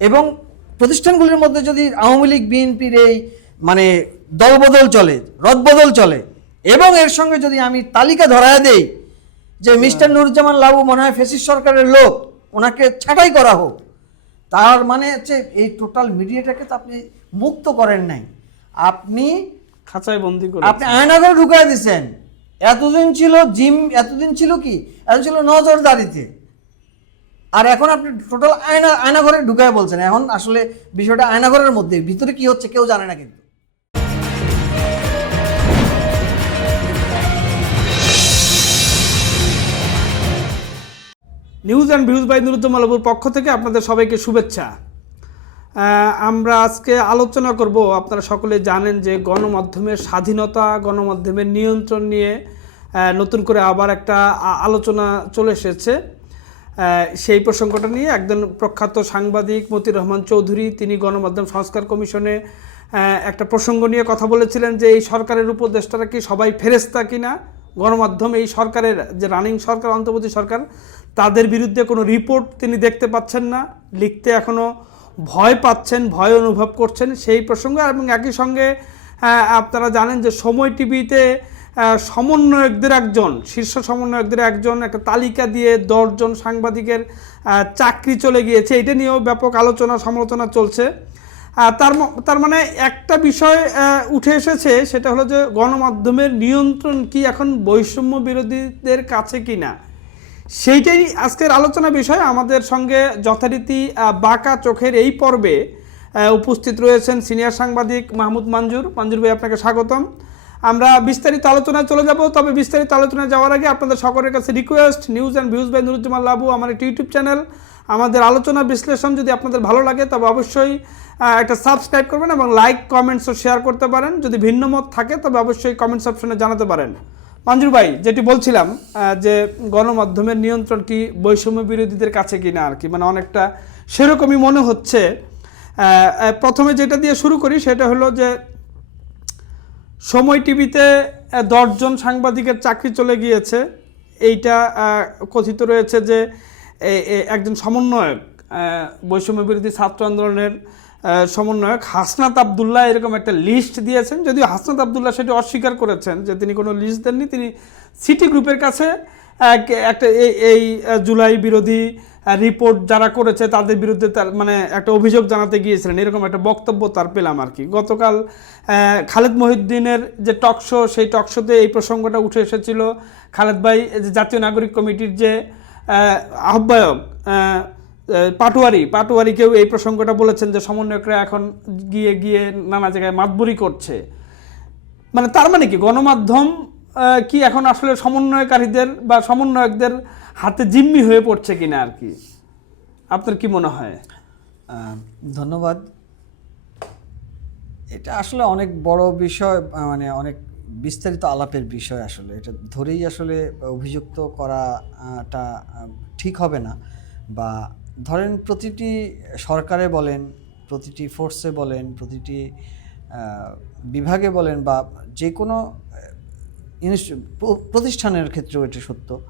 এবং প্রতিষ্ঠানগুলির মধ্যে যদি আওয়ামী লীগ বিএনপির এই মানে দলবদল চলে রদবদল চলে এবং এর সঙ্গে যদি আমি তালিকা ধরায় দেই যে মিস্টার নুরুজ্জামান লাবু মনে হয় ফেসিস সরকারের লোক ওনাকে ছাঁটাই করা হোক তার মানে হচ্ছে এই টোটাল মিডিয়াটাকে তো আপনি মুক্ত করেন নাই। আপনি খাঁচায় বন্দি করে আপনি আয়নাঘরে ঢুকায় দিচ্ছেন এতদিন ছিল জিম এতদিন ছিল কি? এতদিন ছিল নজরদারিতে। আর এখন আপনি টোটাল আয়না, আয়নাঘরে ঢুকায় বলছেন। এখন আসলে বিষয়টা আয়নাঘরের মধ্যে, ভিতরে কি হচ্ছে কেউ জানে না কিন্তু। News and views by Nuruzzaman বাবুর পক্ষ থেকে আপনাদের সবাইকে শুভেচ্ছা। আমরা আজকে আলোচনা করব, আপনারা সকলে জানেন যে গণমাধ্যমের স্বাধীনতা, গণমাধ্যমের নিয়ন্ত্রণ নিয়ে নতুন করে আবার একটা আলোচনা চলে এসেছে। সেই প্রসঙ্গটা নিয়ে একজন প্রখ্যাত সাংবাদিক মতিউর রহমান চৌধুরী তিনি গণমাধ্যম সংস্কার কমিশনে একটা প্রসঙ্গ নিয়ে কথা বলেছিলেন যে এই সরকারের উপদেষ্টারা কি সবাই ফেরেস্তা কিনা? গণমাধ্যম এই সরকারের, যে রানিং সরকার, অন্তর্বর্তী সরকার, তাদের বিরুদ্ধে কোনো রিপোর্ট তিনি দেখতে পাচ্ছেন না, লিখতে এখনও ভয় পাচ্ছেন, ভয় অনুভব করছেন সেই প্রসঙ্গ। এবং একই সঙ্গে আপনারা জানেন যে সময় টিভিতে সমন্বয়কদের একজন, শীর্ষ সমন্বয়কদের একজন, একটা তালিকা দিয়ে দশজন সাংবাদিকের চাকরি চলে গিয়েছে। এটা নিয়েও ব্যাপক আলোচনা, সমালোচনা চলছে। তার তার মানে একটা বিষয় উঠে এসেছে, সেটা হলো যে গণমাধ্যমের নিয়ন্ত্রণ কি এখন বৈষম্য বিরোধীদের কাছে কি না সেইটাই আজকের আলোচনা বিষয়। আমাদের সঙ্গে যথারীতি বাঁকা চোখের এই পর্বে উপস্থিত রয়েছেন সিনিয়র সাংবাদিক মাহমুদ মঞ্জুর। মঞ্জুর ভাই, আপনাকে স্বাগতম। আমরা বিস্তারিত আলোচনায় চলে যাব, তবে বিস্তারিত আলোচনায় যাওয়ার আগে আপনাদের সকলের কাছে request news and views by Nuruzzaman Labu, আমার একটি ইউটিউব চ্যানেল আমাদের আলোচনা বিশ্লেষণ যদি আপনাদের ভালো লাগে, তবে অবশ্যই একটা সাবস্ক্রাইব করবেন এবং লাইক কমেন্টস ও শেয়ার করতে পারেন। যদি ভিন্ন মত থাকে, তবে অবশ্যই কমেন্টস অপশনে জানাতে পারেন। মঞ্জুর ভাই, যেটি বলছিলাম যে গণমাধ্যমের নিয়ন্ত্রণ কি বৈষম্য বিরোধীদের কাছে কিনা আর কি মানে অনেকটা সেরকমই মনে হচ্ছে। প্রথমে যেটা দিয়ে শুরু করি, সেটা হলো যে সময় টিভিতে দশজন সাংবাদিকের চাকরি চলে গিয়েছে। এইটা কথিত রয়েছে যে একজন সমন্বয়ক বৈষম্য বিরোধী ছাত্র আন্দোলনের সমন্বয়ক হাসনাত আবদুল্লাহ এরকম একটা লিস্ট দিয়েছেন। যদিও হাসনাত আবদুল্লাহ সেটি অস্বীকার করেছেন যে তিনি কোনো লিস্ট দেননি, তিনি সিটি গ্রুপের কাছে একটা এই জুলাই বিরোধী রিপোর্ট যারা করেছে তাদের বিরুদ্ধে তার মানে একটা অভিযোগ জানাতে গিয়েছিলেন। এরকম একটা বক্তব্য তার পেলাম আর কি। গতকাল খালেদ মহিউদ্দিনের যে টকশো সেই টকশোতে এই প্রসঙ্গটা উঠে এসেছিল। খালেদ ভাই জাতীয় নাগরিক কমিটির যে আহ, আহ্বায়ক আহ, আহ, পাটোয়ারি পাটোয়ারিকেও এই প্রসঙ্গটা বলেছেন যে সমন্বয়করা এখন গিয়ে গিয়ে নানা জায়গায় মাতবুরি করছে। মানে তার মানে কি? গণমাধ্যম কি এখন আসলে সমন্বয়কারীদের বা সমন্বয়কদের হাতে জিম্মি হয়ে পড়ছে কিনা আর কি? আপনার কি মনে হয়? ধন্যবাদ। এটা আসলে অনেক বড় বিষয় মানে অনেক বিস্তারিত আলাপের বিষয় আসলে। এটা ধরেই আসলে অভিযুক্ত করাটা ঠিক হবে না। বা ধরেন প্রতিটি সরকারে বলেন, প্রতিটি ফোর্সে বলেন, প্রতিটি বিভাগে বলেন বা যে কোনো প্রতিষ্ঠানের ক্ষেত্রেও এটা সত্য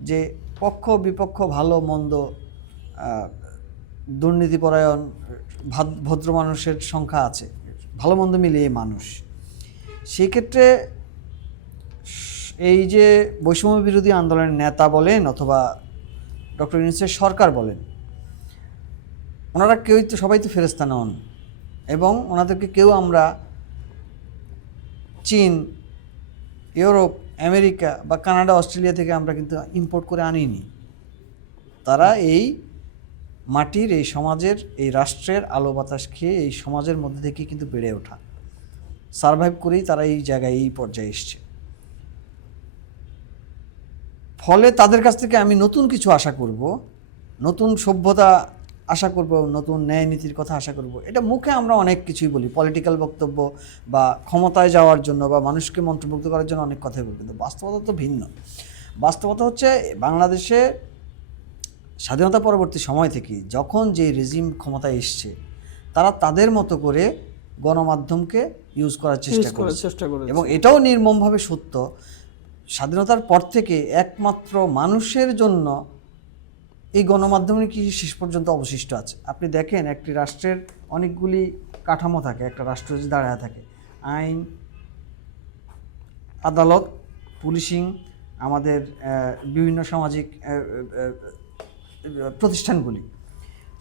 যে পক্ষ, বিপক্ষ, ভালো, মন্দ দুর্নীতিপরায়ণ, ভাদ- ভদ্র মানুষের সংখ্যা আছে, ভালো, মন্দ মিলিয়ে মানুষ। সেই ক্ষেত্রে এই যে বৈষম্য বিরোধী আন্দোলনের নেতা বলেন অথবা ডক্টর ইউনুসের সরকার বলেন, ওনারা কেউই তো, সবাই তো ফেরস্তা নন এবং ওনাদেরকে কেউ আমরা চীন ইউরোপ, আমেরিকা বা কানাডা, অস্ট্রেলিয়া থেকে আমরা কিন্তু ইম্পোর্ট করে আনিনি। তারা এই মাটির, এই সমাজের, এই রাষ্ট্রের আলো বাতাস খেয়ে এই সমাজের মধ্যে থেকে কিন্তু বেড়ে ওঠা। সারভাইভ করেই তারা এই জায়গায়, এই পর্যায়ে এসছে। ফলে তাদের কাছ থেকে আমি নতুন কিছু আশা করব। নতুন সভ্যতা আশা করব নতুন ন্যায় নীতির কথা আশা করব। এটা মুখে আমরা অনেক কিছুই বলি। পলিটিক্যাল বক্তব্য বা ক্ষমতায় যাওয়ার জন্য বা মানুষকে মন্ত্রমুগ্ধ করার জন্য অনেক কথাই বলি কিন্তু বাস্তবতা তো ভিন্ন। বাস্তবতা হচ্ছে বাংলাদেশে স্বাধীনতা পরবর্তী সময় থেকে যখন যে রেজিম ক্ষমতায় এসছে তারা তাদের মতো করে গণমাধ্যমকে ইউজ করার চেষ্টা করার চেষ্টা করেছে। এবং এটাও নির্মমভাবে সত্য। স্বাধীনতার পর থেকে একমাত্র মানুষের জন্য এই গণমাধ্যমে কি শেষ পর্যন্ত অবশিষ্ট আছে? আপনি দেখেন একটি রাষ্ট্রের অনেকগুলি কাঠামো থাকে, একটা রাষ্ট্র যদি দাঁড়ায় থাকে। আইন, আদালত, পুলিশিং, আমাদের বিভিন্ন সামাজিক প্রতিষ্ঠানগুলি।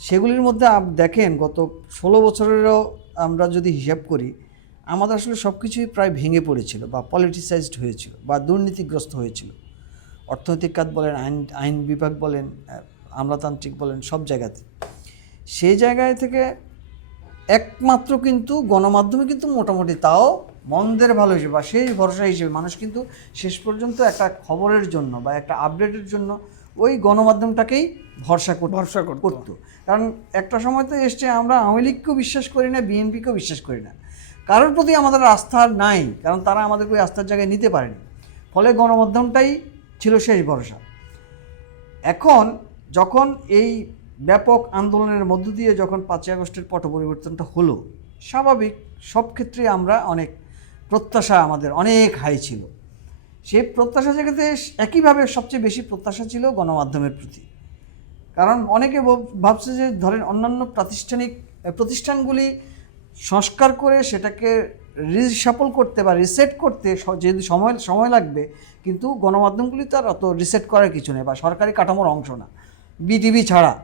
সেগুলির মধ্যে দেখেন গত ষোলো বছরেরও আমরা যদি হিসাব করি, আমাদের আসলে সব কিছুই প্রায় ভেঙে পড়েছিল বা পলিটিসাইজড হয়েছিল বা দুর্নীতিগ্রস্ত হয়েছিল। অর্থনৈতিক খাত বলেন, আইন আইন বিভাগ বলেন আমলাতান্ত্রিক বলেন সব জায়গাতে। সেই জায়গায় থেকে একমাত্র কিন্তু গণমাধ্যমে কিন্তু মোটামুটি তাও মন্দের ভালো হিসেবে বা সেই ভরসা হিসেবে মানুষ কিন্তু শেষ পর্যন্ত একটা খবরের জন্য বা একটা আপডেটের জন্য ওই গণমাধ্যমটাকেই ভরসা করত। ভরসা করতো। করতো। কারণ একটা সময় তো এসছে আমরা আওয়ামী লীগকেও বিশ্বাস করি না বিএনপিকেও বিশ্বাস করি না। কারোর প্রতি আমাদের আস্থা নাই কারণ তারা আমাদের ওই আস্থার জায়গায় নিতে পারেনি। ফলে গণমাধ্যমটাই ছিল শেষ ভরসা। এখন যখন এই ব্যাপক আন্দোলনের মধ্য দিয়ে যখন পাঁচই আগস্টের পট পরিবর্তনটা হলো, স্বাভাবিক সব ক্ষেত্রে আমরা অনেক প্রত্যাশা আমাদের অনেক হাই ছিল। সেই প্রত্যাশা জায়গাতে একইভাবে সবচেয়ে বেশি প্রত্যাশা ছিল গণমাধ্যমের প্রতি। কারণ অনেকে ভাব- ভাবছে যে ধরেন অন্যান্য প্রাতিষ্ঠানিক প্রতিষ্ঠানগুলি সংস্কার করে সেটাকে রিসাপল করতে বা রিসেট করতে স- যেহেতু সময় সময় লাগবে, কিন্তু গণমাধ্যমগুলি তো আর অত রিসেট করার কিছু নেই বা সরকারি কাঠামোর অংশ না। বিটিভি ছাড়া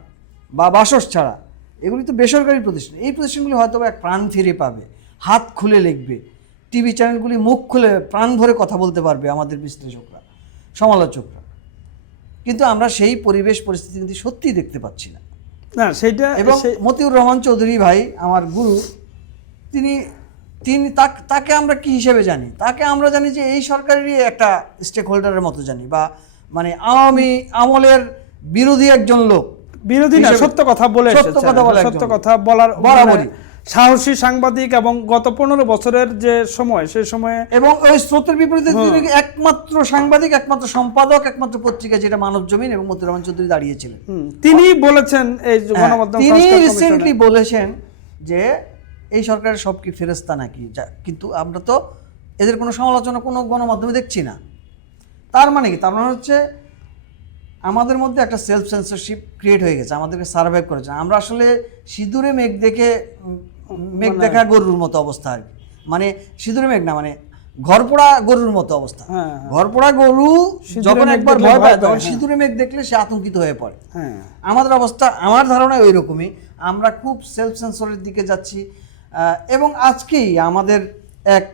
বা বাসস ছাড়া এগুলি তো বেসরকারি প্রতিষ্ঠান। এই প্রতিষ্ঠানগুলি হয়তো এক প্রাণ ফিরে পাবে হাত খুলে লিখবে টিভি চ্যানেলগুলি মুখ খুলে প্রাণ ভরে কথা বলতে পারবে আমাদের বিশ্লেষকরা সমালোচকরা। কিন্তু আমরা সেই পরিবেশ পরিস্থিতি কিন্তু সত্যিই দেখতে পাচ্ছি না। না সেইটা এবং মতিউর রহমান চৌধুরী ভাই আমার গুরু তিনি তিনি তাক- তাকে আমরা কি হিসেবে জানি? তাকে আমরা জানি যে এই সরকারেরই একটা স্টেক হোল্ডারের মতো জানি বা মানে আওয়ামী আমলের বিরোধী একজন লোক। বিরোধী না সত্য কথা বলে সত্য কথা বলা সত্য কথা বলার বরাবরই। মানে সাহসী সাংবাদিক এবং গত পনেরো বছরের যে সময় সেই সময়ে এবং ওই স্রোতের বিপরীতে একমাত্র সাংবাদিক একমাত্র সম্পাদক একমাত্র পত্রিকা যেটা মানব জমিন এবং মতিউর রহমান চৌধুরী দাঁড়িয়েছিলেন। তিনি বলেছেন এই হ্যাঁ, গণমাধ্যম তিনি রিসেন্টলি বলেছেন যে এই সরকারের সব কি ফেরস্তা নাকি? যা- কিন্তু আমরা তো এদের কোনো সমালোচনা কোনো গণমাধ্যমে দেখছি না। তার মানে কি? তার মানে হচ্ছে আমাদের মধ্যে একটা সেলফ সেন্সরশিপ ক্রিয়েট হয়ে গেছে আমাদেরকে সার্ভাইভ করেছে আমরা আসলে সিঁদুরে মেঘ দেখে মেঘ মানে- দেখা গরুর মতো অবস্থা আর কি। মানে সিঁদুরে মেঘ না মানে ঘর পোড়া গরুর মতো অবস্থা। হ্যাঁ, হ্যাঁ। ঘর পোড়া গরু যখন একবার ভয় পায় তখন হ্যাঁ। সিঁদুরে মেঘ দেখলে সে আতঙ্কিত হয়ে পড়ে। আমাদের অবস্থা আমার ধারণা ওই রকমই আমরা খুব সেলফ সেন্সরের দিকে যাচ্ছি। এবং আজকেই আমাদের এক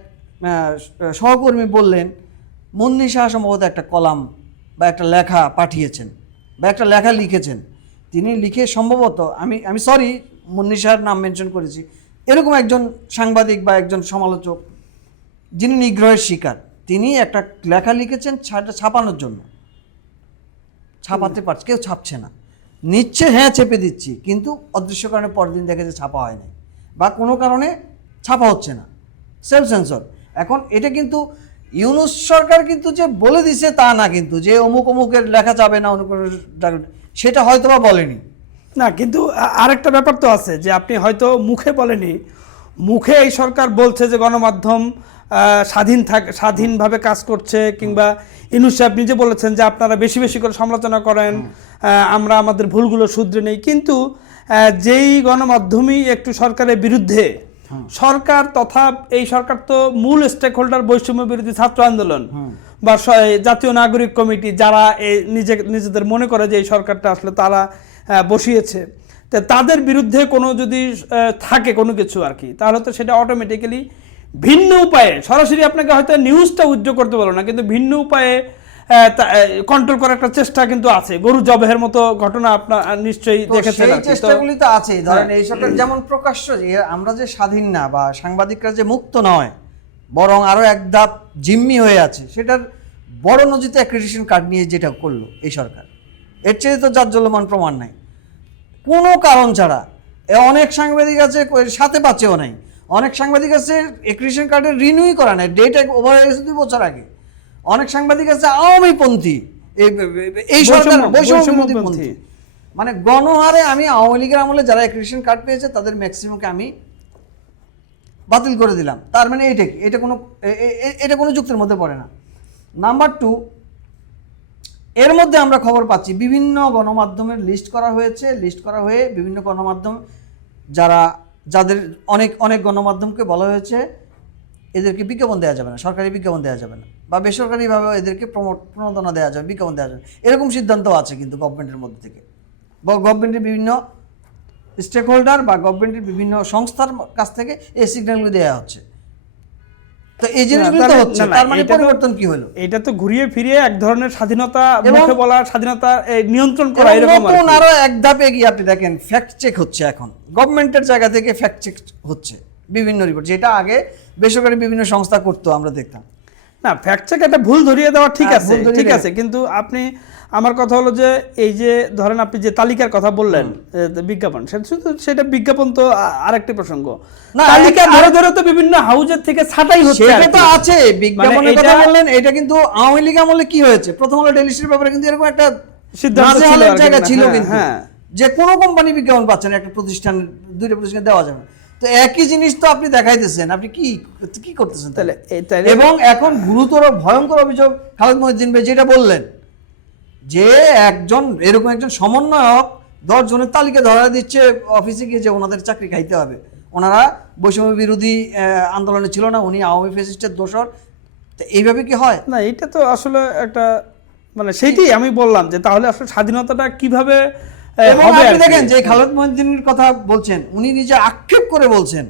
সহকর্মী বললেন মুন্নি শাহ সম্ভবত একটা কলাম বা একটা লেখা পাঠিয়েছেন বা একটা লেখা লিখেছেন। তিনি লিখে সম্ভবত, আমি আমি সরি মুন্নি শাহর নাম মেনশন করেছি। এরকম একজন সাংবাদিক বা একজন সমালোচক, যিনি নিগ্রহের শিকার, তিনি একটা লেখা লিখেছেন ছাপানোর জন্য। ছাপাতে পারছে, কেউ ছাপছে না। নিচ্ছে হ্যাঁ চেপে দিচ্ছি, কিন্তু অদৃশ্য কারণে পরের দিন দেখে যে ছাপা হয় নাই বা কোনো কারণে ছাপা হচ্ছে না। সেলফ সেন্সর এখন এটা কিন্তু ইউনুস সরকার কিন্তু যে বলে দিছে তা না কিন্তু যে অমুক অমুকের লেখা যাবে না অমুক সেটা হয়তো বা বলেনি। না কিন্তু আরেকটা ব্যাপার তো আছে যে আপনি হয়তো মুখে বলেনি মুখে এই সরকার বলছে যে গণমাধ্যম স্বাধীন থাক স্বাধীনভাবে কাজ করছে কিংবা ইনুস সাহেব নিজে বলেছেন যে আপনারা বেশি বেশি করে সমালোচনা করেন আমরা আমাদের ভুলগুলো শুধরে নেই। কিন্তু যেই গণমাধ্যমই একটু সরকারের বিরুদ্ধে সরকার তথা এই সরকার তো মূল স্টেক হোল্ডার বৈষম্য বিরোধী ছাত্র আন্দোলন বা জাতীয় নাগরিক কমিটি যারা নিজে, নিজেদের মনে করে যে এই সরকারটা আসলে তারা বসিয়েছে। তো তাদের বিরুদ্ধে কোনো যদি থাকে কোনো কিছু আর কি, তাহলে তো সেটা অটোমেটিক্যালি ভিন্ন উপায়ে, সরাসরি আপনাকে হয়তো নিউজটা উদ্যোগ করতে পারো না, কিন্তু ভিন্ন উপায়ে কন্ট্রোল করার একটা চেষ্টা কিন্তু আছে। গরু জবেহের মতো ঘটনা আপনার নিশ্চয়ই দেখেছেন সেই। তো- চেষ্টাগুলি তো আছেই। ধরেন এই সরকার যেমন প্রকাশ্য যে আমরা যে স্বাধীন না বা সাংবাদিকরা যে মুক্ত নয় বরং আরও এক ধাপ জিম্মি হয়ে আছে সেটার বড় নজিতে অ্যাক্রেডিটেশন কার্ড নিয়ে যেটা করল এই সরকার। এর চেয়ে তো জাজ্জল্যমান প্রমাণ নাই। কোনো কারণ ছাড়া এ অনেক সাংবাদিক আছে সাথে পাচ্ছেও নাই। অনেক সাংবাদিক আছে অ্যাক্রেডিটেশন কার্ডের রিনিউই করা নাই। ডেট ওভার হয়ে গেছে দুই বছর আগে। অনেক সাংবাদিক আছে আওয়ামী পন্থী এই সরকার বৈষম্য- বৈষম্য বৈষম্যপন্থী। মানে গণহারে আমি আওয়ামী লীগের আমলে যারা অ্যাক্রেডিটেশন কার্ড পেয়েছে তাদের ম্যাক্সিমামকে আমি বাতিল করে দিলাম। তার মানে এটা কি? এটা কোনো এটা কোনো যুক্তির মধ্যে পড়ে না। নাম্বার টু এর মধ্যে আমরা খবর পাচ্ছি বিভিন্ন গণমাধ্যমের লিস্ট করা হয়েছে। লিস্ট করা হয়ে বিভিন্ন গণমাধ্যম যারা যাদের অনেক অনেক গণমাধ্যমকে বলা হয়েছে এদেরকে বিজ্ঞাপন দেওয়া যাবে না সরকারি বিজ্ঞাপন দেওয়া যাবে না বা বেসরকারিভাবে এদেরকে প্রমোট প্রণোদনা দেওয়া যাবে বিজ্ঞাপন দেওয়া যাবে এরকম সিদ্ধান্ত আছে কিন্তু গভর্নমেন্টের মধ্যে থেকে। বা গভর্নমেন্টের বিভিন্ন স্টেক হোল্ডার বা গভর্নমেন্টের বিভিন্ন সংস্থার কাছ থেকে এই সিগন্যালগুলো দেওয়া হচ্ছে। তো এই জিনিসগুলো তো হচ্ছে তার মানে পরিবর্তন কি হলো? এটা তো ঘুরিয়ে ফিরিয়ে এক ধরনের স্বাধীনতা মুখে বলা স্বাধীনতা নিয়ন্ত্রণ করা এরকম আর নতুন আরও এক ধাপ এগিয়ে আপনি দেখেন ফ্যাক্ট চেক হচ্ছে এখন। গভর্নমেন্টের জায়গা থেকে ফ্যাক্ট চেক হচ্ছে। বিভিন্ন রিপোর্ট যেটা আগে বেসরকারি বিভিন্ন সংস্থা করতো আমরা দেখতাম। না ফ্যাক্ট চেক একটা ভুল ধরিয়ে দেওয়া ঠিক আছে ঠিক আছে কিন্তু আপনি আমার কথা হলো যে এই যে ধরেন আপনি যে তালিকার কথা বললেন বিজ্ঞাপন সেটা শুধু সেটা বিজ্ঞাপন তো আরেকটি প্রসঙ্গ। তালিকা ধরে ধরে তো বিভিন্ন হাউজের থেকে ছাঁটাই হচ্ছে সেটা তো আছে বিজ্ঞাপনের এটা- কথা বললেন এটা কিন্তু আওয়ামী লীগ আমলে কি হয়েছে? প্রথম হলো ডেলিস্টের ব্যাপারে কিন্তু এরকম একটা সিদ্ধান্ত ছিল জায়গা ছিল হ্যাঁ, কিন্তু। হ্যাঁ। যে কোনো কোম্পানি বিজ্ঞাপন পাচ্ছে না একটা প্রতিষ্ঠান দুইটা প্রতিষ্ঠান দেওয়া যাবে। না। তো একই জিনিস তো আপনি দেখাইতেছেন। আপনি কি কি করতেছেন তাহলে? এবং এখন গুরুতর ভয়ঙ্কর অভিযোগ খালেদ মহিউদ্দিন ভাই যেটা বললেন যে একজন এরকম একজন সমন্বয়ক দশ জনের তালিকা ধরা দিচ্ছে অফিসে গিয়ে যে ওনাদের চাকরি খাইতে হবে। ওনারা বৈষম্য বিরোধী আন্দোলনে ছিল না উনি আওয়ামী ফেসিস্টের দোষর। তো এইভাবে কি হয়? না এটা তো আসলে একটা মানে সেইটাই আমি বললাম যে তাহলে আসলে স্বাধীনতাটা কীভাবে এবং আপনি দেখেন যে খালেদ মহিউদ্দিনের কথা বলছেন উনি নিজে আক্ষেপ করে বলছেন।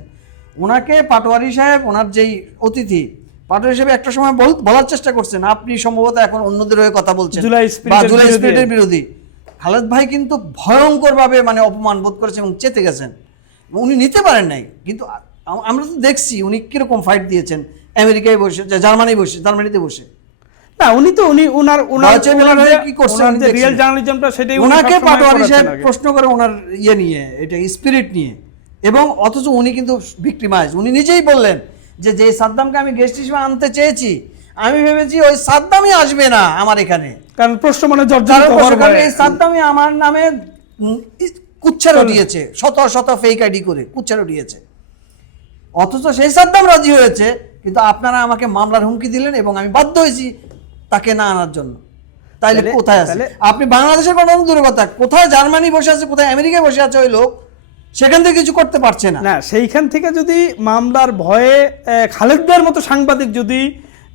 ওনাকে পাটোয়ারি সাহেব ওনার যেই অতিথি পাটোয়ারি সাহেব একটা সময় বল- বলার চেষ্টা করছেন আপনি সম্ভবত এখন অন্যদের হয়ে কথা বলছেন। বা জুলাই বিরোধী। স্পিরিটের বিরোধী। খালেদ ভাই কিন্তু ভয়ঙ্করভাবে মানে অপমান বোধ করেছেন এবং চেতে গেছেন। উনি নিতে পারেন নাই কিন্তু আমরা তো দেখছি উনি কীরকম ফাইট দিয়েছেন। আমেরিকায় বসে জার্মানি বসে জার্মানিতে বসে। না উনি তো উনি হয়ে যে- কি করছে উনার উনি যে দেখছেন। রিয়েল জার্নালিজমটা সেটাই ওনাকে পাটোয়ারি সাহেব প্রশ্ন করে ওনার ইয়ে নিয়ে এটা স্পিরিট নিয়ে। এবং অথচ উনি কিন্তু ভিক্টিমাইজ উনি নিজেই বললেন যে যে সাদ্দামকে আমি গেস্ট হিসেবে আনতে চেয়েছি আমি ভেবেছি ওই সাদ্দামই আসবে না আমার এখানে। কারণ প্রশ্ন মানে। এই সাদ্দামই আমার নামে শত শত ফেক আইডি করে অথচ সেই সাদ্দাম রাজি হয়েছে কিন্তু আপনারা আমাকে মামলার হুমকি দিলেন এবং আমি বাধ্য হয়েছি তাকে না আনার জন্য। তাইলে তাহলে- কোথায় আছে? আপনি বাংলাদেশের কথা তো দূরের কথা কোথায় জার্মানি বসে আছে কোথায় আমেরিকায় বসে আছে ওই লোক সেখান থেকে কিছু করতে পারছে না। না সেইখান থেকে যদি মামলার ভয়ে এ, খালেদদের মতো সাংবাদিক যদি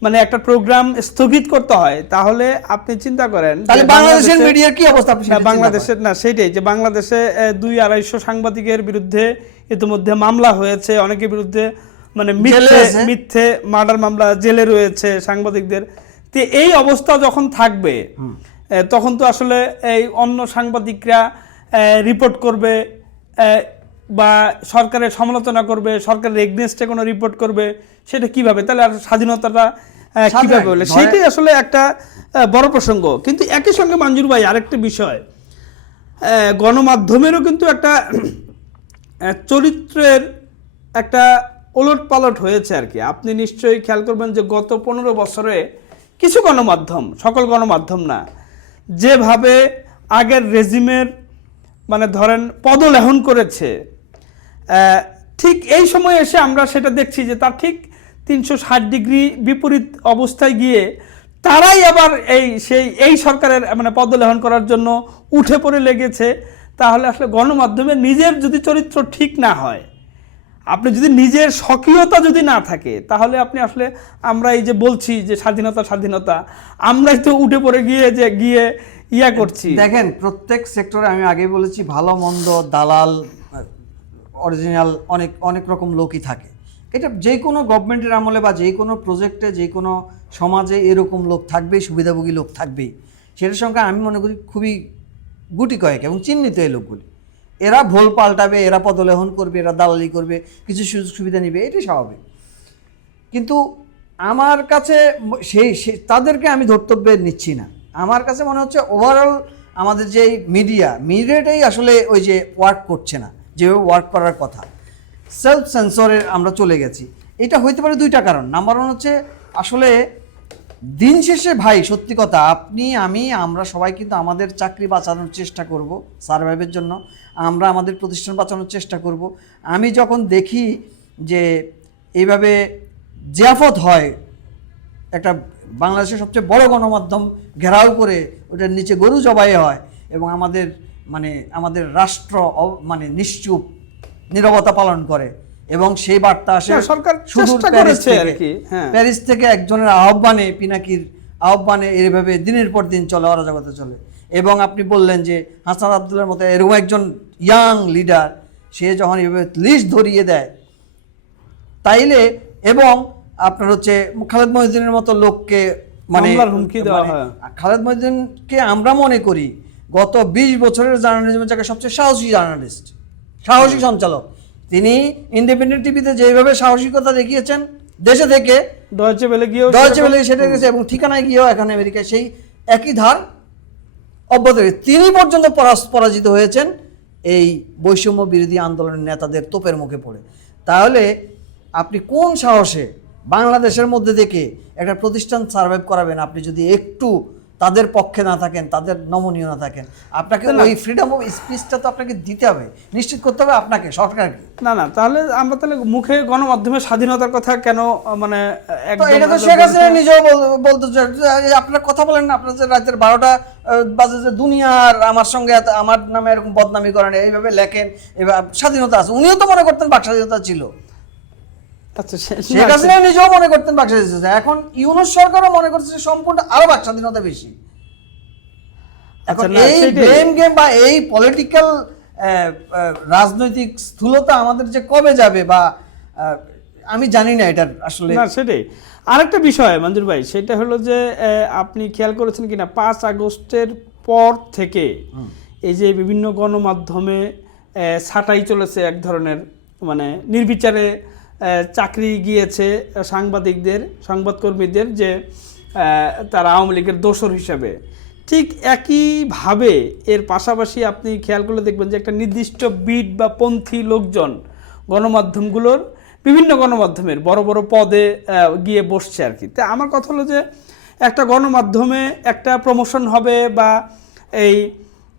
মানে একটা প্রোগ্রাম স্থগিত করতে হয় তাহলে আপনি চিন্তা করেন তাহলে বাংলাদেশের বাংলাদেশে- মিডিয়ার কি অবস্থা। বাংলাদেশের না সেটাই যে বাংলাদেশে দুই আড়াইশো সাংবাদিকের বিরুদ্ধে ইতিমধ্যে মামলা হয়েছে অনেকের বিরুদ্ধে মানে মিথ্যে মিথ্যে মার্ডার মামলা জেলে রয়েছে সাংবাদিকদের। তো এই অবস্থা যখন থাকবে তখন তো আসলে এই অন্য সাংবাদিকরা রিপোর্ট করবে বা সরকারের সমালোচনা করবে সরকারের এগনেস্টে কোনো রিপোর্ট করবে সেটা কীভাবে? তাহলে আর স্বাধীনতাটা কীভাবে ধরে- সেটাই আসলে একটা বড় প্রসঙ্গ। কিন্তু একই সঙ্গে মঞ্জুর ভাই আরেকটা বিষয় গণমাধ্যমেরও কিন্তু একটা চরিত্রের একটা ওলট পালট হয়েছে আর কি। আপনি নিশ্চয়ই খেয়াল করবেন যে গত পনেরো বছরে কিছু গণমাধ্যম, সকল গণমাধ্যম না, যেভাবে আগের রেজিমের মানে ধরেন পদলেহন করেছে ঠিক এই সময় এসে আমরা সেটা দেখছি যে তার ঠিক তিনশো ষাট ডিগ্রি বিপরীত অবস্থায় গিয়ে তারাই আবার এই সেই, এই সরকারের মানে পদলেহন করার জন্য উঠে পড়ে লেগেছে। তাহলে আসলে গণমাধ্যমে নিজের যদি চরিত্র ঠিক না হয় আপনি যদি নিজের স্বকীয়তা যদি না থাকে, তাহলে আপনি আসলে আমরা এই যে বলছি যে স্বাধীনতা স্বাধীনতা, আমরাই তো উঠে পড়ে গিয়ে যে গিয়ে ইয়া করছি। দেখেন, প্রত্যেক সেক্টরে আমি আগে বলেছি, ভালো, মন্দ, দালাল অরিজিনাল অনেক অনেক রকম লোকই থাকে। এটা যে কোনো গভর্নমেন্টের আমলে বা যে কোনো প্রজেক্টে যে কোনো সমাজে এরকম লোক থাকবেই, সুবিধাভোগী লোক থাকবেই। সেটার সঙ্গে আমি মনে করি খুবই গুটি কয়েক এবং চিহ্নিত এই লোকগুলি। এরা ভোল পাল্টাবে, এরা পদলেহন করবে, এরা দালালি করবে, কিছু সুযোগ সুবিধা নেবে, এটাই স্বাভাবিক। কিন্তু আমার কাছে সেই তাদেরকে আমি ধর্তব্যে নিচ্ছি না। আমার কাছে মনে হচ্ছে ওভারঅল আমাদের যে মিডিয়া মিডিয়াটাই আসলে ওই যে ওয়ার্ক করছে না, যেভাবে ওয়ার্ক করার কথা। সেলফ সেন্সরে আমরা চলে গেছি। এটা হইতে পারে দুইটা কারণ। নাম্বার ওয়ান হচ্ছে, আসলে দিন শেষে ভাই, সত্যি কথা, আপনি, আমি, আমরা সবাই কিন্তু আমাদের চাকরি বাঁচানোর চেষ্টা করব সার্ভাইভের জন্য। আমরা আমাদের প্রতিষ্ঠান বাঁচানোর চেষ্টা করব। আমি যখন দেখি যে এইভাবে জিয়াফত হয়, একটা বাংলাদেশের সবচেয়ে বড় গণমাধ্যম ঘেরাও করে ওটার নিচে গরু জবাই হয় এবং আমাদের মানে আমাদের রাষ্ট্র মানে নিশ্চুপ, নীরবতা পালন করে এবং সেই বার্তা আসে সরকার চেষ্টা করেছে আর কি, হ্যাঁ। প্যারিস থেকে একজনের আহ্বানে পিনাকির আহ্বানে এইভাবে দিনের পর দিন চলে অরাজকতা চলে এবং আপনি বললেন যে হাসান আবদুল্লার মতো এরকম একজন ইয়াং লিডার সে যখন এভাবে লিস্ট ধরিয়ে দেয় তাইলে এবং আপনার হচ্ছে খালেদ মহিউদ্দিনের মতো লোককে মানে হুমকি দেওয়া মানে হয়। খালেদ মহিউদ্দিনকে আমরা মনে করি গত বিশ বছরের জার্নালিজমের জায়গায় সবচেয়ে সাহসী জার্নালিস্ট সাহসী সঞ্চালক তিনি ইন্ডিপেন্ডেন্ট টিভিতে যেভাবে সাহসিকতা দেখিয়েছেন দেশে থেকে ডয়চে বেলে গিয়েও ডয়চে বেলে সেটা গেছে এবং ঠিকানায় গিয়েও এখন আমেরিকায় সেই একই ধার অব্যাহত তিনি পর্যন্ত পরাজিত হয়েছেন এই বৈষম্য বিরোধী আন্দোলনের নেতাদের তোপের মুখে পড়ে। তাহলে আপনি কোন সাহসে বাংলাদেশের মধ্যে থেকে একটা প্রতিষ্ঠান সার্ভাইভ করাবেন? আপনি যদি একটু তাদের পক্ষে না থাকেন তাদের নমনীয় না থাকেন। আপনাকে। ওই ফ্রিডম অফ স্পিচটা তো আপনাকে দিতে হবে। নিশ্চিত করতে হবে আপনাকে সরকারকে না না তাহলে আমরা তাহলে মুখে গণমাধ্যমের স্বাধীনতার কথা কেন মানে এটা তো শেখ হাসিনা নিজেও বল- বলতে আপনারা কথা বলেন না আপনার যে রাতের বারোটা বাজে যে দুনিয়ার আমার সঙ্গে আমার নামে এরকম বদনামি করেন এইভাবে লেখেন এবার স্বাধীনতা আছে। উনিও তো মনে করতেন বাক স্বাধীনতা ছিল। শেখ হাসিনা নিজেও মনে করতেন বাক স্বাধীনতা এখন ইউনুস সরকারও মনে করছে সম্পূর্ণ আরও বাক স্বাধীনতা বেশি। এখন আচ্ছা, এই। ব্লেম গেম বা এই পলিটিক্যাল রাজনৈতিক স্থূলতা আমাদের যে কবে যাবে বা আমি জানি না এটা আসলে। না সেটাই। আরেকটা বিষয় মঞ্জুর ভাই সেটা হলো যে আপনি খেয়াল করেছেন কিনা পাঁচ আগস্টের পর থেকে এই যে বিভিন্ন গণমাধ্যমে ছাঁটাই চলেছে এক ধরনের মানে নির্বিচারে চাকরি গিয়েছে সাংবাদিকদের, সংবাদকর্মীদের যে তারা আওয়ামী লীগের দোসর হিসাবে। ঠিক একইভাবে এর পাশাপাশি আপনি খেয়াল করলে দেখবেন যে একটা নির্দিষ্ট বিট বা পন্থী লোকজন গণমাধ্যমগুলোর বিভিন্ন গণমাধ্যমের বড় বড় পদে গিয়ে বসছে আর কি। তা আমার কথা হলো যে একটা গণমাধ্যমে একটা প্রমোশন হবে বা এই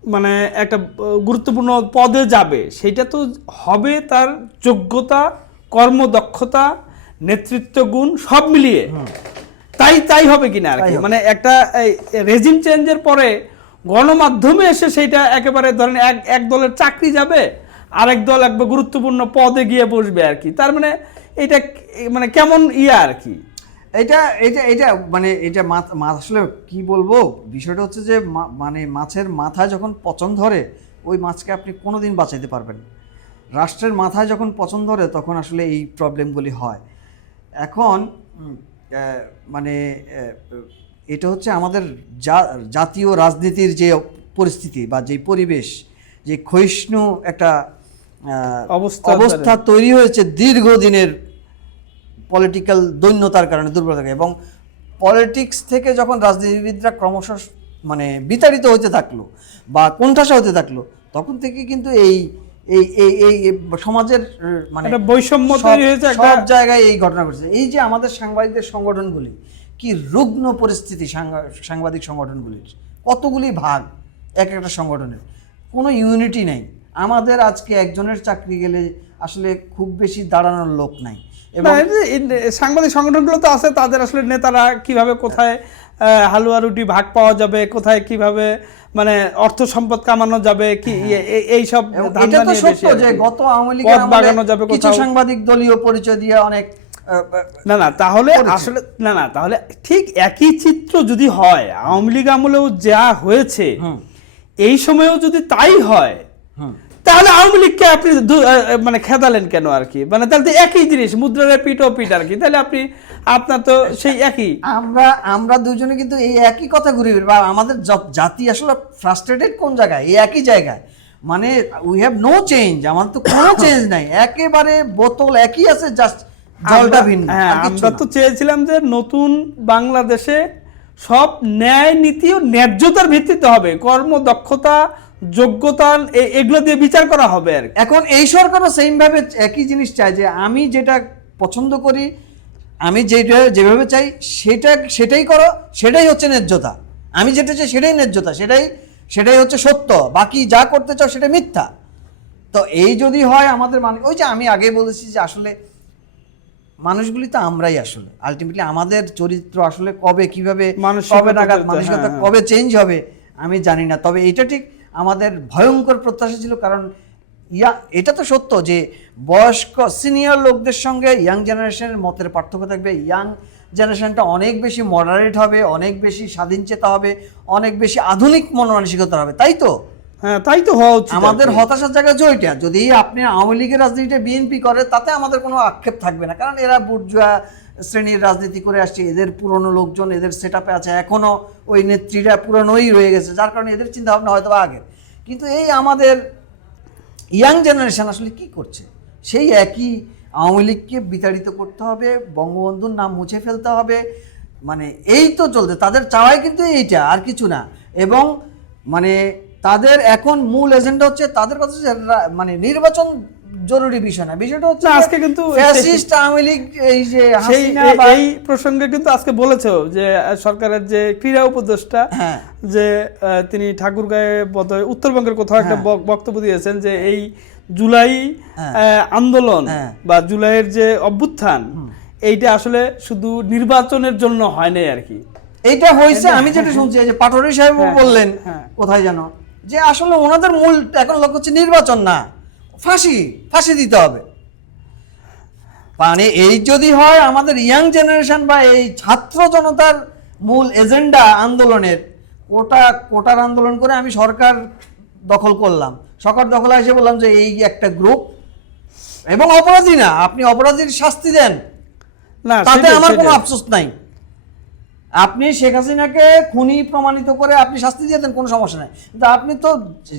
মানে একটা গুরুত্বপূর্ণ পদে যাবে সেটা তো হবে তার যোগ্যতা কর্মদক্ষতা নেতৃত্ব গুণ সব মিলিয়ে। তাই তাই হবে কিনা আর কি? মানে একটা রেজিম চেঞ্জের পরে গণমাধ্যমে এসে সেইটা একেবারে ধরেন এক এক দলের চাকরি যাবে আরেক দল একবার গুরুত্বপূর্ণ পদে গিয়ে বসবে আর কি। তার মানে এটা মানে কেমন ইয়ে আর কি? এটা এটা এটা মানে এটা মাছ- আসলে কি বলব? বিষয়টা হচ্ছে যে মানে মাছের মাথায় যখন পচন ধরে ওই মাছকে আপনি কোনোদিন বাঁচাইতে পারবেন না। রাষ্ট্রের মাথায় যখন পছন্দ ধরে তখন আসলে এই প্রবলেমগুলি হয়। এখন মানে এটা হচ্ছে আমাদের জাতীয় রাজনীতির যে পরিস্থিতি বা যে পরিবেশ যে ক্ষয়িষ্ণু একটা অবস্থা অবস্থা তৈরি। হয়েছে দীর্ঘদিনের পলিটিক্যাল দৈন্যতার কারণে দুর্বলতা এবং পলিটিক্স থেকে যখন রাজনীতিবিদরা ক্রমশ মানে বিতাড়িত হতে থাকল বা কোণঠাসা হতে থাকল তখন থেকে কিন্তু এই এই এই এই সমাজের মানে বৈষম্য সব- তৈরি হয়েছে সব জায়গায় এই ঘটনা ঘটছে। এই যে আমাদের সাংবাদিকদের সংগঠনগুলি কি রুগ্ন পরিস্থিতি সাংবা- সাংবাদিক সংগঠনগুলির কতগুলি ভাগ এক একটা সংগঠনের? কোনো ইউনিটি নাই। আমাদের আজকে একজনের চাকরি গেলে আসলে খুব বেশি দাঁড়ানোর লোক নাই। সাংবাদিক সংগঠনগুলো তো আছে তাদের আসলে নেতারা কীভাবে কোথায় হালুয়া রুটি ভাগ পাওয়া যাবে কোথায় কীভাবে মানে অর্থ সম্পদ কামানো যাবে কি এ- এই সব এটা তো সত্য যে গত আওয়ামী লীগের বাগানো যাবে কিছু সাংবাদিক দলীয় পরিচয় দিয়ে অনেক না না তাহলে আসলে না না তাহলে ঠিক একই চিত্র যদি হয় আওয়ামী লীগ আমলেও যা হয়েছে এই সময়েও যদি তাই হয়। তাহলে আওয়ামী লীগকে আপনি মানে খেদালেন কেন আর কি? মানে তাহলে তো একই জিনিস মুদ্রার পিঠ ও পিঠ আর কি। তাহলে আপনি আপনার তো সেই একই। আমরা আমরা দুজনে কিন্তু এই একই কথা ঘুরে বা আমাদের জাতি আসলে ফ্রাস্ট্রেটেড কোন জায়গায়? এই একই জায়গায়। মানে উই হ্যাভ নো চেঞ্জ আমার তো কোনো চেঞ্জ নাই। একেবারে বোতল একই আছে জাস্ট জলটা ভিন্ন হ্যাঁ আমরা তো চেয়েছিলাম যে নতুন বাংলাদেশে সব ন্যায় নীতি ও ন্যায্যতার ভিত্তিতে হবে। কর্মদক্ষতা যোগ্যতা এগুলো দিয়ে বিচার করা হবে আর কি। এখন এই সরকারও সেম ভাবে একই জিনিস চায় যে আমি যেটা পছন্দ করি আমি যেটা যেভাবে চাই সেটা সেটাই করো সেটাই হচ্ছে ন্যায্যতা। আমি যেটা চাই সেটাই ন্যায্যতা সেটাই সেটাই হচ্ছে সত্য। বাকি যা করতে চাও সেটা মিথ্যা। তো এই যদি হয় আমাদের মানে ওই যে আমি আগে বলেছি যে আসলে মানুষগুলি তো আমরাই আসলে। আলটিমেটলি আমাদের চরিত্র আসলে কবে কীভাবে কবে নাগাদ মানসিকতা হ্যাঁ। কবে চেঞ্জ হবে আমি জানি না। তবে এটা ঠিক আমাদের ভয়ঙ্কর প্রত্যাশা ছিল কারণ ইয়া এটা তো সত্য যে বয়স্ক সিনিয়র লোকদের সঙ্গে ইয়াং জেনারেশনের মতের পার্থক্য থাকবে। ইয়াং জেনারেশনটা অনেক বেশি মডারেট হবে অনেক বেশি স্বাধীন চেতা হবে অনেক বেশি আধুনিক মন মানসিকতা হবে তাই তো? হ্যাঁ তাই তো হওয়া উচিত আমাদের হতাশার জায়গা যে ওইটা যদি আপনি আওয়ামী লীগের রাজনীতিটা বিএনপি করে তাতে আমাদের কোনো আক্ষেপ থাকবে না কারণ এরা বুর্জুয়া শ্রেণির রাজনীতি করে আসছে, এদের পুরনো লোকজন, এদের সেট আপে আছে। এখনও ওই নেত্রীরা পুরনোই রয়ে গেছে, যার কারণে এদের চিন্তা ভাবনা হয়তো আগের। কিন্তু এই আমাদের ইয়াং জেনারেশন আসলে কি করছে? সেই একই আওয়ামী লীগকে বিতাড়িত করতে হবে, বঙ্গবন্ধুর নাম মুছে ফেলতে হবে মানে এই তো চলতে তাদের চাওয়াই কিন্তু এইটা, আর কিছু না। এবং মানে তাদের এখন মূল এজেন্ডা হচ্ছে, তাদের কথা মানে নির্বাচন জরুরি বিষয় না বিষয়টা হচ্ছে আজকে কিন্তু ফ্যাসিস্ট আওয়ামী লীগ এই যে হাসিনা এই- প্রসঙ্গে কিন্তু আজকে বলেছেও যে সরকারের যে ক্রীড়া উপদেষ্টা হ্যাঁ যে তিনি ঠাকুরগাঁয়ে উত্তরবঙ্গের কোথাও একটা হ্যাঁ। বক্তব্য দিয়েছেন যে এই জুলাই হ্যাঁ। আন্দোলন। বা জুলাইয়ের যে অভ্যুত্থান এইটা আসলে শুধু নির্বাচনের জন্য হয় নাই আর কি এইটা হয়েছে আমি যেটা শুনছি যে পাটোয়ারি সাহেব বললেন। কোথায় যেন যে আসলে ওনাদের মূল এখন লক্ষ্য হচ্ছে নির্বাচন না ফাঁসি ফাঁসি দিতে হবে। মানে এই যদি হয় আমাদের ইয়াং জেনারেশন বা এই ছাত্র জনতার মূল এজেন্ডা আন্দোলনের কোটা কোটার আন্দোলন করে আমি সরকার দখল করলাম। সরকার দখল এসে বললাম যে এই একটা গ্রুপ এবং অপরাধী না আপনি অপরাধীর শাস্তি দেন। না তাতে আমার কোনো আফসোস নাই। আপনি শেখ হাসিনাকে খুনি প্রমাণিত করে আপনি শাস্তি দিয়ে দেন কোনো সমস্যা নাই। কিন্তু আপনি তো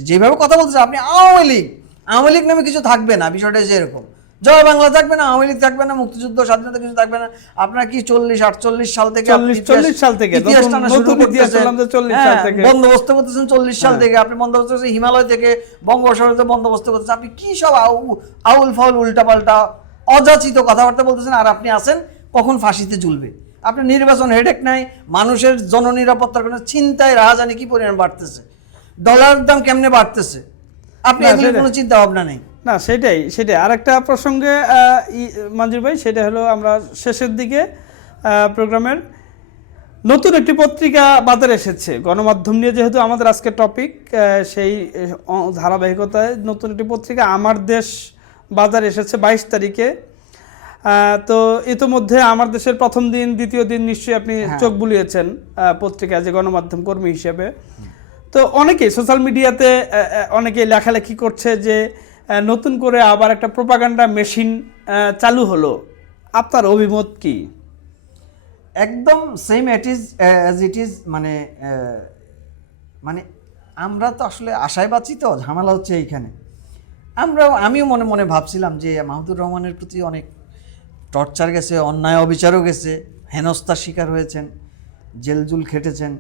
যেভাবে কথা বলছেন আপনি আওয়ামী লীগ আওয়ামী লীগ নামে কিছু থাকবে না বিষয়টা যে এরকম। জয় বাংলা থাকবে না আওয়ামী লীগ থাকবে না মুক্তিযুদ্ধ স্বাধীনতা কিছু থাকবে না। আপনার কি চল্লিশ আটচল্লিশ সাল থেকে আপনি 40 ইতিহাস- 40 সাল থেকে, ইতিহাস টানা শুরু করতেছেন। বললাম যে 40 সাল হ্যাঁ, থেকে। বন্দোবস্ত করতেছেন চল্লিশ সাল থেকে। আপনি বন্দোবস্ত করতেছেন হিমালয় থেকে বঙ্গোপসাগরে বন্দোবস্ত করতেছেন। আপনি কি সব আউল ফাউল উল্টাপাল্টা অযাচিত কথাবার্তা বলতেছেন? আর আপনি আছেন কখন ফাঁসিতে ঝুলবে? আপনার নির্বাচন হেডেক নাই মানুষের জননিরাপত্তার কোনো চিন্তায় রাহাজানি কি পরিমাণ বাড়তেছে? ডলার দাম কেমনে বাড়তেছে? আপনি কোনো চিন্তা ভাবনা নেই? না সেটাই সেটাই। আরেকটা প্রসঙ্গে মঞ্জুর ভাই সেটা হলো আমরা শেষের দিকে প্রোগ্রামের নতুন একটি পত্রিকা বাজারে এসেছে। গণমাধ্যম নিয়ে যেহেতু আমাদের আজকে টপিক সেই ধারাবাহিকতায় নতুন একটি পত্রিকা আমার দেশ বাজারে এসেছে বাইশ তারিখে। তো ইতোমধ্যে আমার দেশের প্রথম দিন দ্বিতীয় দিন নিশ্চয়ই আপনি হ্যাঁ। চোখ বুলিয়েছেন পত্রিকা যে গণমাধ্যম কর্মী হিসেবে। তো অনেকেই সোশ্যাল মিডিয়াতে অনেকে লেখালেখি করছে যে নতুন করে আবার একটা প্রোপাগান্ডা মেশিন চালু হলো। আপনার অভিমত কি? একদম same it is as it is মানে মানে আমরা তো আসলে আশায় বাঁচি তো, ঝামেলা হচ্ছে এইখানে। আমরা আমিও মনে মনে ভাবছিলাম যে মাহমুদুর রহমানের প্রতি অনেক টর্চার গেছে, অন্যায় অবিচারও গেছে, হেনস্থার শিকার হয়েছেন, জেলজুল খেটেছেন,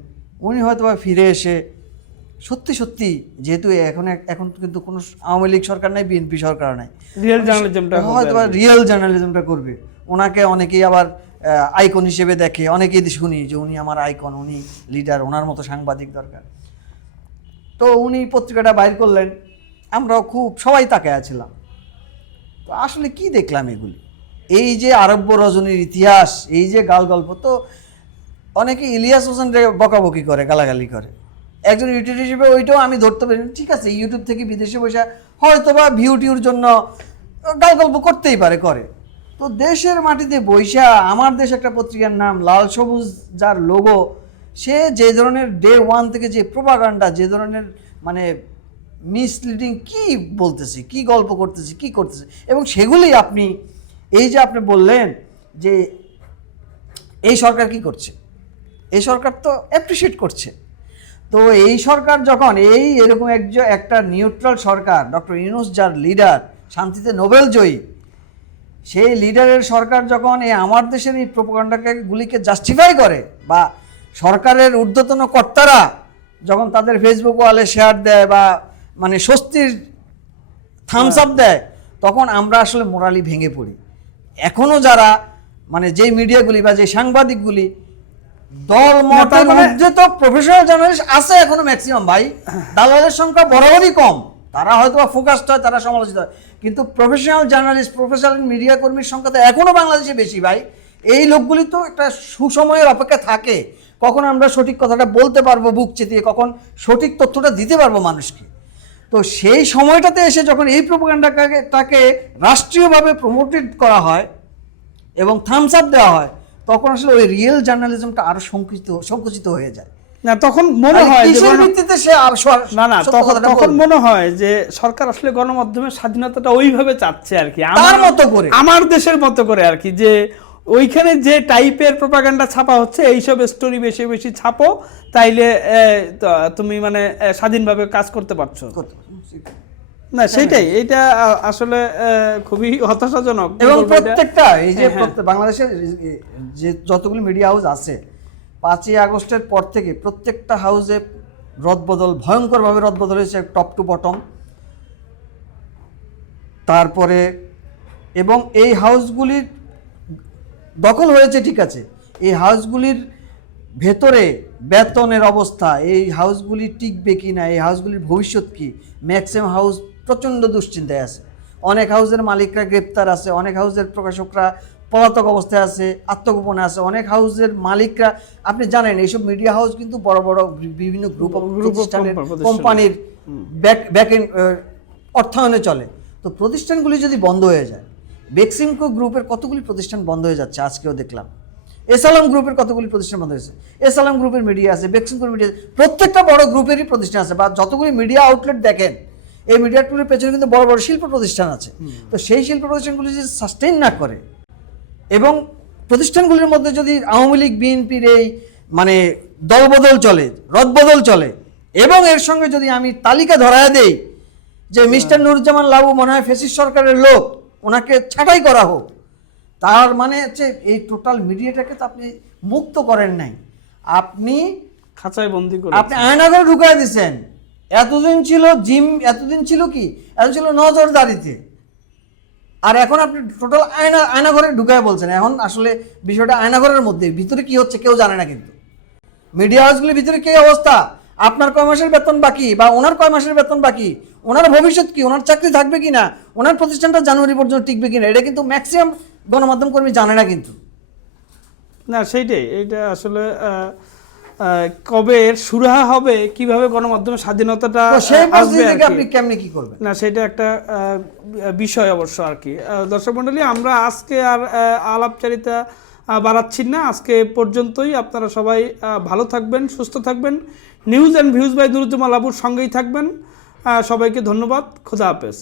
উনি হয়তো ফিরে এসে সত্যি সত্যি যেহেতু এখন এখন কিন্তু কোনো আওয়ামী লীগ সরকার নাই বিএনপি সরকার নাই। রিয়েল জার্নালিজমটা হয়তো বা রিয়েল জার্নালিজমটা করবে। ওনাকে অনেকেই আবার আইকন হিসেবে দেখে অনেকেই শুনি যে উনি আমার আইকন উনি লিডার ওনার মতো সাংবাদিক দরকার। তো উনি পত্রিকাটা বাইর করলেন আমরাও খুব সবাই তাকে আছিলাম। তো আসলে কি দেখলাম এগুলি? এই যে আরব্য রজনীর ইতিহাস এই যে গাল গল্প তো অনেকে ইলিয়াস হোসেনরে বকাবকি করে গালাগালি করে। একজন ইউটিউব হিসেবে ওইটাও আমি ধরতে পারি। ঠিক আছে, ইউটিউব থেকে বিদেশে বসে হয়তো বা ভিউ টিউর জন্য গাল গল্প করতেই পারে, করে। তো দেশের মাটিতে বৈশা, আমার দেশ একটা পত্রিকার নাম, লাল সবুজ যার লোগো সে যে ধরনের ডে ওয়ান থেকে যে প্রোপাগান্ডা যে ধরনের মানে মিসলিডিং কি বলতেছে, কি গল্প করতেছে, কি করতেছে, এবং সেগুলি আপনি, এই যে আপনি বললেন যে এই সরকার কি করছে? এই সরকার তো অ্যাপ্রিসিয়েট করছে। তো এই সরকার যখন এই এরকম একজন একটা নিউট্রাল সরকার ডক্টর ইউনুস যার লিডার শান্তিতে নোবেল জয়ী সেই লিডারের সরকার যখন এই আমার দেশের এই প্রোপাগান্ডাকে গুলিকে জাস্টিফাই করে বা সরকারের ঊর্ধ্বতন কর্তারা যখন তাদের ফেসবুক ওয়ালে শেয়ার দেয় বা মানে স্বস্তির থামস আপ দেয় তখন আমরা আসলে মোরালি ভেঙে পড়ি। এখনও যারা মানে যেই মিডিয়াগুলি বা যে সাংবাদিকগুলি দল না, মতের মানে- মধ্যে তো প্রফেশনাল জার্নালিস্ট আছে এখনও ম্যাক্সিমাম ভাই। দালালের সংখ্যা বরাবরই কম। তারা হয়তো বা ফোকাসড হয় তারা সমালোচিত হয়। কিন্তু প্রফেশনাল জার্নালিস্ট প্রফেশনাল মিডিয়া কর্মীর সংখ্যা তো এখনও বাংলাদেশে বেশি ভাই। এই লোকগুলি তো একটা সুসময়ের অপেক্ষা থাকে। কখন আমরা সঠিক কথাটা বলতে পারব বুক চেতিয়ে কখন সঠিক তথ্যটা দিতে পারব মানুষকে। তো সেই সময়টাতে এসে যখন এই প্রোপাগান্ডাটাকে তাকে রাষ্ট্রীয়ভাবে প্রমোটেড করা হয় এবং থামস আপ দেওয়া হয় তখন আসলে ওই রিয়েল জার্নালিজমটা আরও সংকুচিত সংকুচিত হয়ে যায় না তখন মনে হয় যে কিসের গণ- ভিত্তিতে সে না না তখন তখন মনে হয় যে সরকার আসলে গণমাধ্যমের স্বাধীনতাটা ওইভাবে চাচ্ছে আর কি তার মতো করে। আমার দেশের মতো করে আর কি যে ওইখানে যে টাইপের প্রপাগান্ডা ছাপা হচ্ছে এইসব স্টোরি বেশি বেশি ছাপো তাইলে তুমি মানে স্বাধীনভাবে কাজ করতে পারছ। না সেটাই। এটা আসলে খুবই হতাশাজনক এবং প্রত্যেকটা এই যে হ্যাঁ, হ্যাঁ। বাংলাদেশের যে যতগুলো মিডিয়া হাউস আছে পাঁচই আগস্টের পর থেকে প্রত্যেকটা হাউসে রদবদল ভয়ঙ্করভাবে রদবদল হয়েছে টপ টু বটম তারপরে এবং এই হাউসগুলির দখল হয়েছে ঠিক আছে। এই হাউসগুলির ভেতরে বেতনের অবস্থা এই হাউসগুলি টিকবে কি না এই হাউসগুলির ভবিষ্যৎ কি? ম্যাক্সিমাম হাউস প্রচণ্ড দুশ্চিন্তায় আছে। অনেক হাউসের মালিকরা গ্রেপ্তার আছে অনেক হাউসের প্রকাশকরা পলাতক অবস্থায় আছে আত্মগোপনে আছে। অনেক হাউসের মালিকরা আপনি জানেন এইসব মিডিয়া হাউস কিন্তু বড় বড় বিভিন্ন গ্রুপ অফ প্রতিষ্ঠানের কোম্পানির ব্যাক ব্যাক অর্থায়নে চলে। তো প্রতিষ্ঠানগুলি যদি বন্ধ হয়ে যায় বেক্সিমকো গ্রুপের কতগুলি প্রতিষ্ঠান বন্ধ হয়ে যাচ্ছে আজকেও দেখলাম। এসালাম গ্রুপের কতগুলি প্রতিষ্ঠান বন্ধ হয়েছে? এসালাম গ্রুপের মিডিয়া আছে বেক্সিমকোর মিডিয়া প্রত্যেকটা বড় গ্রুপেরই প্রতিষ্ঠান আছে বা যতগুলি মিডিয়া আউটলেট দেখেন এই মিডিয়া আউটলেটের পেছনে কিন্তু বড় বড় শিল্প প্রতিষ্ঠান আছে। তো সেই শিল্প প্রতিষ্ঠানগুলি যদি সাস্টেইন না করে এবং প্রতিষ্ঠানগুলির মধ্যে যদি আওয়ামী লীগ বিএনপির এই মানে দলবদল চলে রদবদল চলে এবং এর সঙ্গে যদি আমি তালিকা ধরায় দেই যে মিস্টার নুরুজ্জামান লাবু মনে হয় ফেসিস সরকারের লোক ওনাকে ছাঁটাই করা হোক তার মানে হচ্ছে এই টোটাল মিডিয়াটাকে তো আপনি মুক্ত করেন নাই। আপনি খাঁচায় বন্দি করে আপনি আয়নাঘরে ঢুকাই দিচ্ছেন এতদিন ছিল জিম, এতদিন ছিল কি? এত ছিল নজরদারিতে। আর এখন আপনি টোটাল আয়না আয়নাঘরে ঢুকায় বলছেন। এখন আসলে বিষয়টা আয়নাঘরের মধ্যে। ভিতরে কি হচ্ছে কেউ জানে না কিন্তু। মিডিয়া হাউসগুলির ভিতরে কি অবস্থা? আপনার কয় মাসের বেতন বাকি? বা ওনার কয় মাসের বেতন বাকি? ওনার ভবিষ্যৎ কি? ওনার চাকরি থাকবে কি না ওনার প্রতিষ্ঠানটা জানুয়ারি পর্যন্ত টিকবে কিনা? এটা কিন্তু ম্যাক্সিমাম গণমাধ্যম কর্মী জানে না কিন্তু। না, সেইটাই। এটা আসলে কবে এর সুরাহা হবে কীভাবে গণমাধ্যমের স্বাধীনতাটা সেই। আপনি কেমনি কি করবেন? না সেটা একটা বিষয় অবশ্য আর কি। দর্শক মণ্ডলী আমরা আজকে আর আলাপচারিতা বাড়াচ্ছি না। আজকে পর্যন্তই। আপনারা সবাই ভালো থাকবেন সুস্থ থাকবেন। News and views by Nuruzzaman লাবুর সঙ্গেই থাকবেন। সবাইকে ধন্যবাদ। খোদা হাফেজ।